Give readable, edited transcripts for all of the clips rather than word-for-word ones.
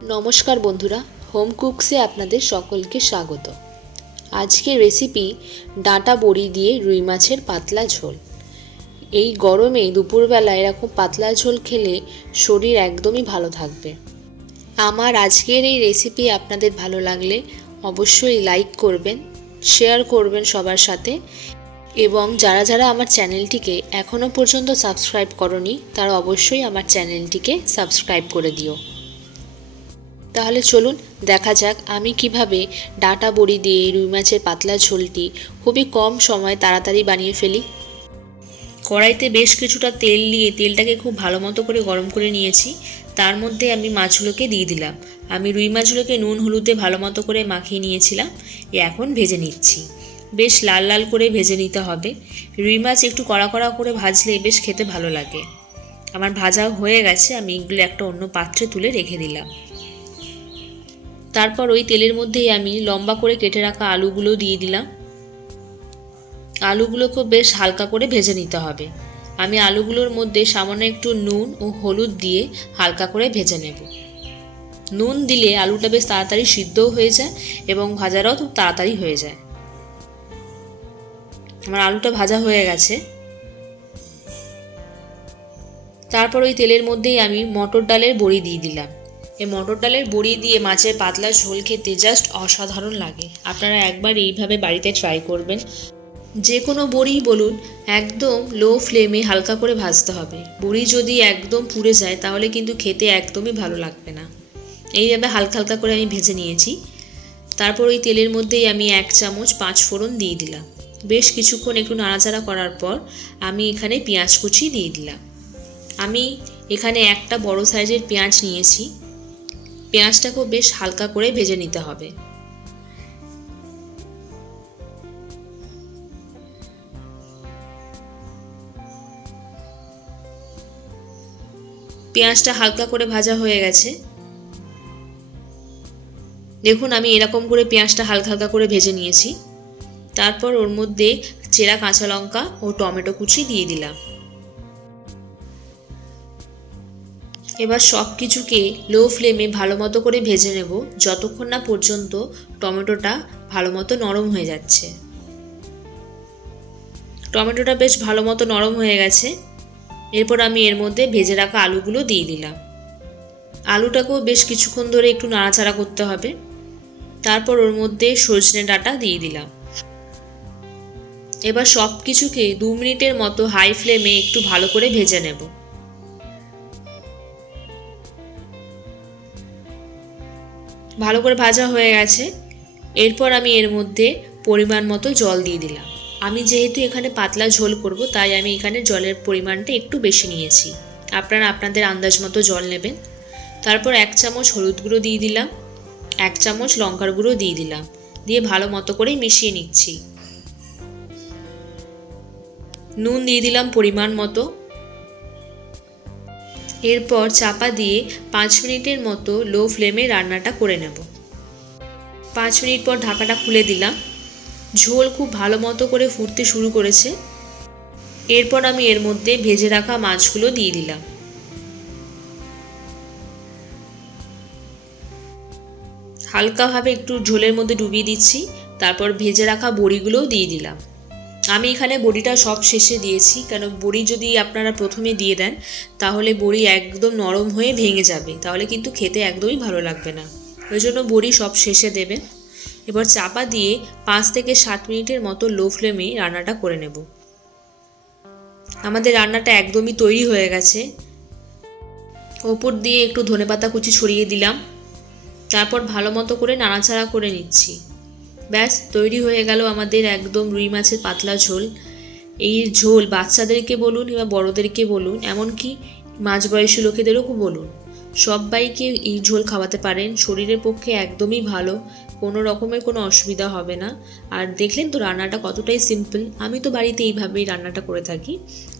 नमस्कार बंधुरा होम कुक्से आपनादेर सकलके स्वागत। आजके रेसिपि डाँटा बड़ी दिए रुई माछेर पातला झोल। এই গরমে দুপুরবেলা এরকম পাতলা ঝোল খেলে শরীর একদমই ভালো থাকবে। আমার আজকের এই রেসিপি আপনাদের ভালো লাগলে অবশ্যই লাইক করবেন, শেয়ার করবেন সবার সাথে, এবং যারা যারা আমার চ্যানেলটিকে এখনো পর্যন্ত সাবস্ক্রাইব করনি তারা অবশ্যই আমার চ্যানেলটিকে সাবস্ক্রাইব করে দিও। তাহলে চলুন দেখা যাক আমি কিভাবে ডাঁটা বড়ি দিয়ে রুই মাছের পাতলা ঝোলটি খুবই কম সময়ে তাড়াতাড়ি বানিয়ে ফেলি। কড়াইতে বেশ কিছুটা তেল দিয়ে তেলটাকে খুব ভালো মতো করে গরম করে নিয়েছি। তার মধ্যে আমি মাছগুলোকে দিয়ে দিলাম। আমি রুই মাছগুলোকে নুন হলুদে ভালো মতো করে মাখিয়ে নিয়েছিলাম, এখন ভেজে নিচ্ছি। বেশ লাল লাল করে ভেজে নিতে হবে। রুই মাছ একটু কড়া কড়া করে ভাজলে বেশ খেতে ভালো লাগে। আমার ভাজা হয়ে গেছে, আমি এগুলো একটা অন্য পাত্রে তুলে রেখে দিলাম। তারপর ওই তেলের মধ্যেই আমি লম্বা করে কেটে রাখা আলুগুলো দিয়ে দিলাম। আলুগুলোকে বেশ হালকা করে ভেজে নিতে হবে। আমি আলুগুলোর মধ্যে সামান্য একটু নুন ও হলুদ দিয়ে হালকা করে ভেজে নেব। নুন দিলে আলুটা বেশ তাড়াতাড়ি সিদ্ধও হয়ে যায় এবং ভাজাটাও খুব তাড়াতাড়ি হয়ে যায়। আমার আলুটা ভাজা হয়ে গেছে। তারপর ওই তেলের মধ্যেই আমি মটর ডালের বড়ি দিয়ে দিলাম। এই মটর ডালের বড়ি দিয়ে মাছের পাতলা ঝোল খেতে জাস্ট অসাধারণ লাগে। আপনারা একবার এইভাবে বাড়িতে ট্রাই করবেন। যে কোনো বড়ি বলুন, একদম লো ফ্লেমে হালকা করে ভাজতে হবে। বড়ি যদি একদম পুড়ে যায় তাহলে কিন্তু খেতে একদমই ভালো লাগবে না। এইভাবে হালকা হালকা করে আমি ভেজে নিয়েছি। তারপর ওই তেলের মধ্যেই আমি 1 চামচ 5 ফোড়ন দিয়ে দিলাম। বেশ কিছুক্ষণ একটু নাড়াচাড়া করার পর আমি এখানে পেঁয়াজ কুচি দিয়ে দিলাম। আমি এখানে একটা বড় সাইজের পেঁয়াজ নিয়েছি। পেঁয়াজটাকেও বেশ হালকা করে ভেজে নিতে হবে। পেঁয়াজটা হালকা করে ভাজা হয়ে গেছে। দেখুন আমি এরকম করে পেঁয়াজটা হালকা হালকা করে ভেজে নিয়েছি। তারপর ওর মধ্যে চেরা কাঁচা লঙ্কা ও টমেটো কুচি দিয়ে দিলাম। এবার সব কিছুকে লো ফ্লেমে ভালো মতো করে ভেজে নেব যতক্ষণ না পর্যন্ত টমেটোটা ভালো মতো নরম হয়ে যাচ্ছে। টমেটোটা বেশ ভালো মতো নরম হয়ে গেছে। এরপর আমি এর মধ্যে ভেজে রাখা আলুগুলো দিয়ে দিলাম। আলুটাকেও বেশ কিছুক্ষণ ধরে একটু নাড়াচাড়া করতে হবে। তারপর ওর মধ্যে সজনে ডাঁটা দিয়ে দিলাম। এবার সব কিছুকে 2 মিনিটের মতো হাই ফ্লেমে একটু ভালো করে ভেজে নেব। ভালো করে ভাজা হয়ে গেছে। এরপর আমি এর মধ্যে পরিমাণ মতো জল দিয়ে দিলাম। আমি যেহেতু এখানে পাতলা ঝোল করব তাই আমি এখানে জলের পরিমাণটা একটু বেশি নিয়েছি। আপনারা আপনাদের আন্দাজ মতো জল নেবেন। তারপর 1 চামচ হলুদ গুঁড়ো দিয়ে দিলাম, 1 চামচ লঙ্কার গুঁড়ো দিয়ে দিলাম, দিয়ে ভালো মতো করে মিশিয়ে নিচ্ছি। নুন দিয়ে দিলাম পরিমাণ মতো। এরপর চাপা দিয়ে 5 মিনিটের মতো লো ফ্লেমে রান্নাটা করে নেব। 5 মিনিট পর ঢাকাটা খুলে দিলাম। ঝোল খুব ভালো মতো করে ফুটতে শুরু করেছে। এরপর আমি এর মধ্যে ভেজে রাখা মাছগুলো দিয়ে দিলাম। হালকাভাবে একটু ঝোলের মধ্যে ডুবিয়ে দিচ্ছি। তারপর ভেজে রাখা বড়িগুলোও দিয়ে দিলাম। আমি এখানে বড়িটা সব শেষে দিয়েছি, কেন বড়ি যদি আপনারা প্রথমে দিয়ে দেন তাহলে বড়ি একদম নরম হয়ে ভেঙে যাবে, তাহলে কিন্তু খেতে একদমই ভালো লাগবে না। ওই জন্য বড়ি সব শেষে দেবেন। এবার চাপা দিয়ে 5 থেকে 7 মিনিটের মতো লো ফ্লেমে রান্নাটা করে নেব। আমাদের রান্নাটা একদমই তৈরি হয়ে গেছে। ওপর দিয়ে একটু ধনেপাতা কুচি ছড়িয়ে দিলাম। তারপর ভালো মতো করে নাড়াচাড়া করে নিচ্ছি। ব্যাস তৈরি হয়ে গেল আমাদের একদম রুই মাছের পাতলা ঝোল। এই ঝোল বাচ্চাদেরকে বলুন কিংবা বড়োদেরকে বলুন, এমনকি মাঝবয়সী লোকেদেরও বলুন, সবাইকে এই ঝোল খাওয়াতে পারেন। শরীরের পক্ষে একদমই ভালো, কোনো রকমের কোনো অসুবিধা হবে না। আর দেখলেন তো রান্নাটা কতটাই সিম্পল। আমি তো বাড়িতে এইভাবেই রান্নাটা করে থাকি,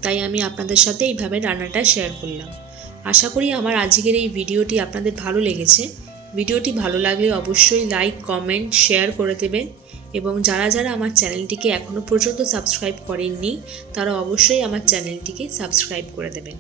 তাই আমি আপনাদের সাথে এইভাবে রান্নাটা শেয়ার করলাম। আশা করি আমার আজকের এই ভিডিওটি আপনাদের ভালো লেগেছে। ভিডিওটি ভালো লাগলে অবশ্যই লাইক, কমেন্ট, শেয়ার করে দেবেন, এবং যারা যারা আমার চ্যানেলটিকে এখনও পর্যন্ত সাবস্ক্রাইব করেননি তারা অবশ্যই আমার চ্যানেলটিকে সাবস্ক্রাইব করে দেবেন।